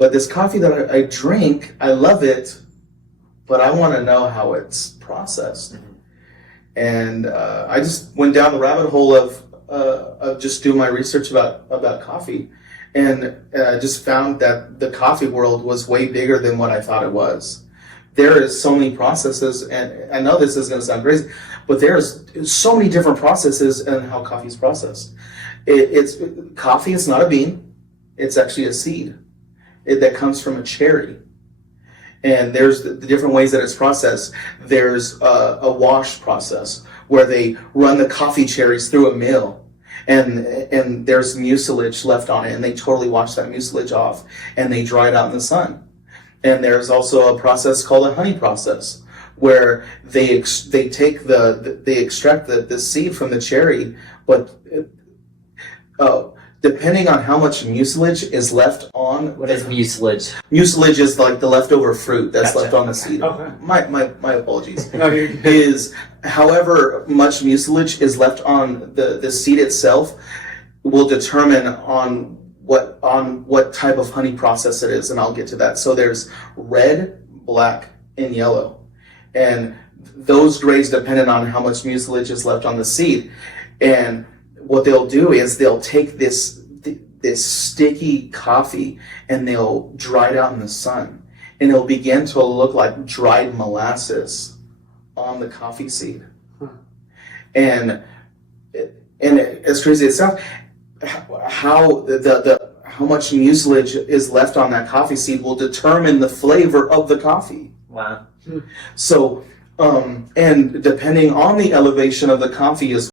But this coffee that I drink, I love it, but I want to know how it's processed. Mm-hmm. And I just went down the rabbit hole of just doing my research about coffee. And I just found that the coffee world was way bigger than what I thought it was. There is so many processes, and I know this is going to sound crazy, but there's so many different processes in how coffee is processed. Coffee is not a bean; it's actually a seed that comes from a cherry. And there's the different ways that it's processed. There's a wash process where they run the coffee cherries through a mill, and there's mucilage left on it, and they totally wash that mucilage off, and they dry it out in the sun. And there's also a process called a honey process, where they extract the seed from the cherry, but depending on how much mucilage is left on. What is mucilage? Mucilage is like the leftover fruit that's left on the seed. Okay. My apologies. No, is however much mucilage is left on the seed itself will determine on what type of honey process it is, and I'll get to that. So there's red, black, and yellow, and those grades depending on how much mucilage is left on the seed. And what they'll do is they'll take this sticky coffee and they'll dry it out in the sun, and it'll begin to look like dried molasses on the coffee seed. And as crazy as it sounds, how much mucilage is left on that coffee seed will determine the flavor of the coffee. Wow. So, and depending on the elevation of the coffee as